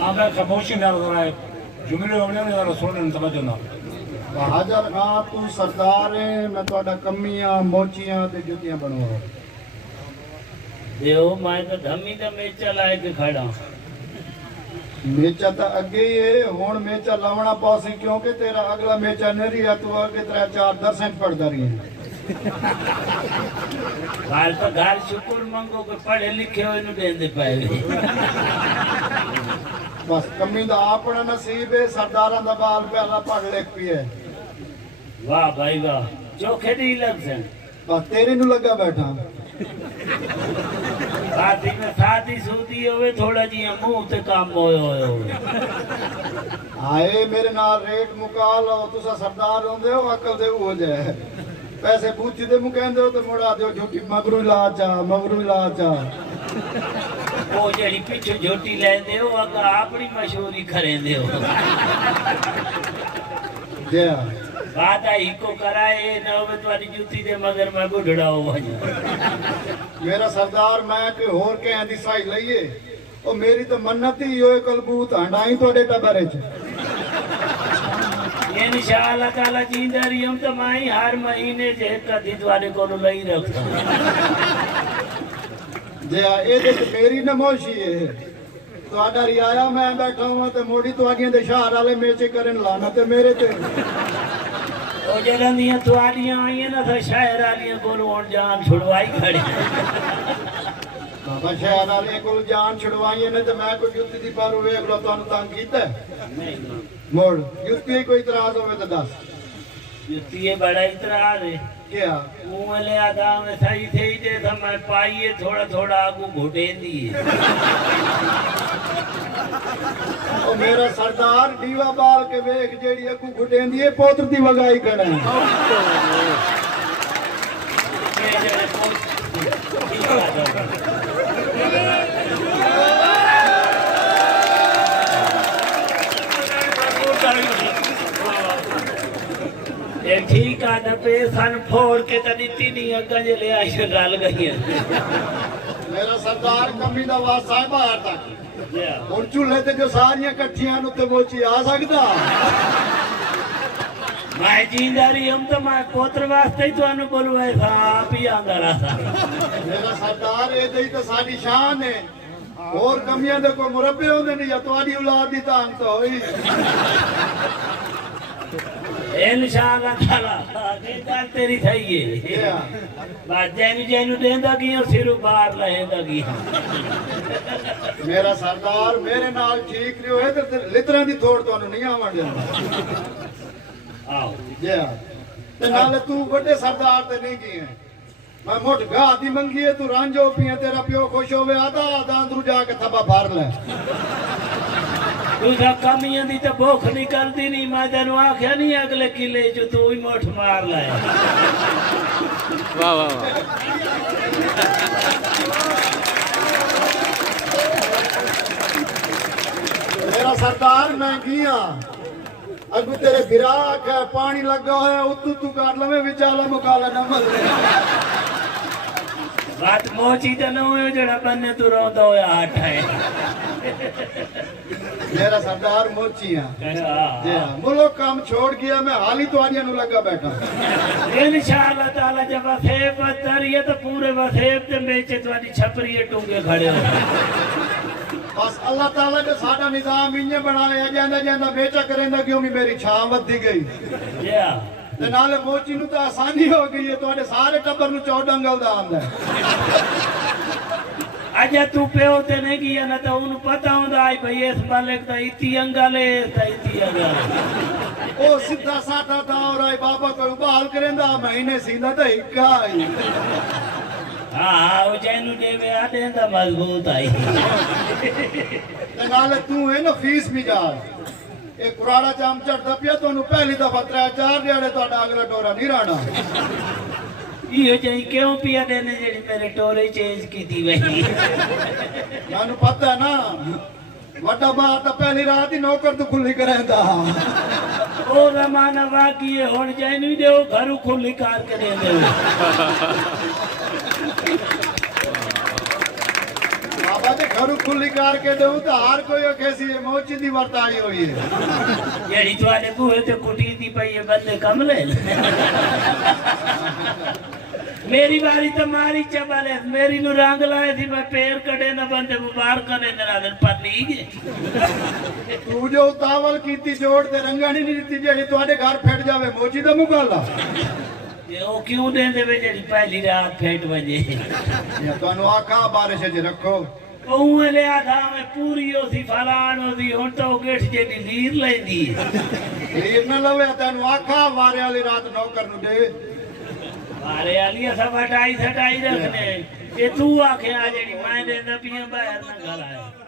मैं खामोशी ना जरा जुमले होने जरा सुनने तवज्जो ना हाजर खां तू सरदार है मैं ਤੁਹਾਡਾ कमियां मोचियां ते जुतियां बनवाओ देव मैं तो धमी ते मेचा लाए के खड़ा मेचा तो अगे ही है हुन मेचा लावना पौसी क्योंकि तेरा अगला मेचा नहीं है तू अगे 3-4 दर्शन पढ़दा रही है हाल तो घर शुक्र मंगो के पढ़े लिखे हो नु देंदे पाए बस कमी दा अपना नसीब है सरदारां दा बाल पहला पढ़ लिख पिए वाह भाई वाह चोखे दी लग सन बस तेरे नु लगा बैठा शादी में शादी सूदी होवे थोड़ा जी मुंह ते काम होयो आए मेरे नाल रेट मुका लो तुसा सरदार होंदे हो अकल दे हो जाए पैसे पूछी दे मुकेंदे हो तो मुड़ा दो झूठी मगरू ला चा ओ जेड़ी पिछ झोटी लेंदे हो अगा अपनी मशहूरी करेंदे हो दे बात आई को कराए न होवे तुम्हारी जूती दे मगर मैं बुढ़ड़ा हो वजा मेरा सरदार मैं के होर के आंदी साई लईए ओ मेरी तो मन्नत ही होए कलबूत हंडाई तोड़े टबरे च इंशाअल्लाह ताला जींदा रही हम तो मैं हर महीने जे कदी तुम्हारे को लई रखता जे ए ते मेरी नमोशी है ਤੁਹਾਡਾ ਰਿਆਇਆ मैं बैठा हूं ते मोड़ी ਤੁਹਾਡੀਆਂ ਦੇ ਸ਼ਹਿਰ ਵਾਲੇ ਮੇਚੇ ਕਰਨ ਲਾਣਾ ਤੇ ਮੇਰੇ ਤੇ ओ जरंदियां तुआड़ियां आईयां ना तो शहर वालियां कोलों हुण जान छुड़वाई खड़ी बाबा शहर वाले को जान छुड़वाई ने ते मैं कोई जुत्ती दी पर वेख लो ਤੁਹਾਨੂੰ तंग ਕੀਤਾ नहीं मोड़ जुत्ती कोई इतराज होवे तो दस जुत्ती बड़ा इतराज है क्या मुंह ले आदा में सही थे ही दे मैं पाइए थोड़ा थोड़ा आगू घुटेंदी है ओ मेरा सरदार दीवा बाल के वेख जेड़ी अकू घुटेंदी है पोत्र दी वगाई करा ये ठीक आ दबे सन फोड़ के तो नीति नहीं अग्गा जे ले आई रल गई मेरा सरदार कमी दा वासा है बाहर तक हुन चूल्हे ते जो सारियां इकट्ठियां नु ते मोची आ सकदा मैं जींदा रही हम तो मैं पोत्र वास्ते ही तुहानू बोलवाए था आप ही आंदा रहा मेरा सरदार ए दई तो साडी शान है और कमियां दे को मुरब्बे होंदे ने या तुम्हारी औलाद दी तांग तो होई इंशाअल्लाह ताला ये बात तेरी सही है बात जैनु जैनु देंदा की और सिर बाहर लहेंदा की मेरा सरदार मेरे नाल ठीक रियो है ते लितरां दी थोड़ तुहानू नहीं आवण देंदा आओ जे ते नाले तू बड़े सरदार ते नहीं की है मैं मोट गाह दी मंगी है तू रांझो पिया तेरा प्यो खुश होवे आधा आधा अंदरू जाके थब्बा भर ले तुझा कमियां दी तो भूख निकलती नहीं मैं तेनू आख्या नहीं अगले किले जो तू ही मोठ मार लाए वाह वाह वाह मेरा सरदार मैं किया अगू तेरे गिरा आख्या पानी लगा होया उतू तू काट लवे विचाला मुकाला न मल बात मोची तो न हो जड़ा बन्ने तू रोंदा होया आठ है मेरा सरदार मोचिया जी हां बोलो काम छोड़ गया मैं हाल ही तुम्हारियां नु लगा बैठा इंशाअल्लाह ताला जब वसेब तरिए तो पूरे वसेब ते मेचे तुम्हारी छपरी टूंगे खड़े हो बस अल्लाह ताला ने साडा निजाम इन्ने बनाया जांदा जांदा बेचा करेंदा क्यों भी मेरी छां वधी गई या ते नाले मोची नु तो आसानी हो गई है तुम्हारे सारे टब्बर नु चौडंगल दा आंदा अजा तू प्यो ते नहीं किया ना तो उन पता होंदा आई भाई इस मालिक दा इती अंगले इती अंगल ओ सीधा साधा था और आई बाबा को बाल करेंदा महीने सीधा तो हिक्का आई हां ओ जैनु देवे आदे दा मजबूत आई ते नाले तू है ना फीस भी जा ए कुराड़ा जाम चढ़दा पिया तोनु पहली दफा 3-4 दिहाड़े तोड़ा अगला टोरा नहीं राणा ये जाई क्यों पिया देने जेडी मेरे टोरे चेंज की थी वही मैनू पता है ना वड्डा बार तो पहली रात ही नौकर तो खुली करेंदा ओ रमाना वाकी हुन जैनु ही देओ घर खुली कार के दे दे बाबा ते घरू खुली करके दूं तो हर कोई कैसी मोची दी वर्ताई हुई है जेड़ी तुआडे बूहे ते कुटी दी पई है बंदे कमले मेरी बारी तो मारी चबले मेरी नु रंग लाए थी मैं पैर कटे ना बंदे मुबारक ने ना दिन पर ली गए तू जो उतावल कीती जोड़ ते रंगानी नहीं दी जेड़ी तुहाडे घर फट जावे मोची दा मुकाला ये ओ क्यों देंदे वे जेड़ी पहली रात फेट वजे या तानु आखा बारिश च रखो ओए ले आधा में पूरी ओसी फलान ओसी हुन तो गेठ जेडी लीर लेंदी लीर न लवे तानु आखा वारे वाली रात नौकर नु दे वारे वाली सब हटाई सटाई रखने ये तू आखे आ जेड़ी मैं देंदा पिया बाहर ना गलाए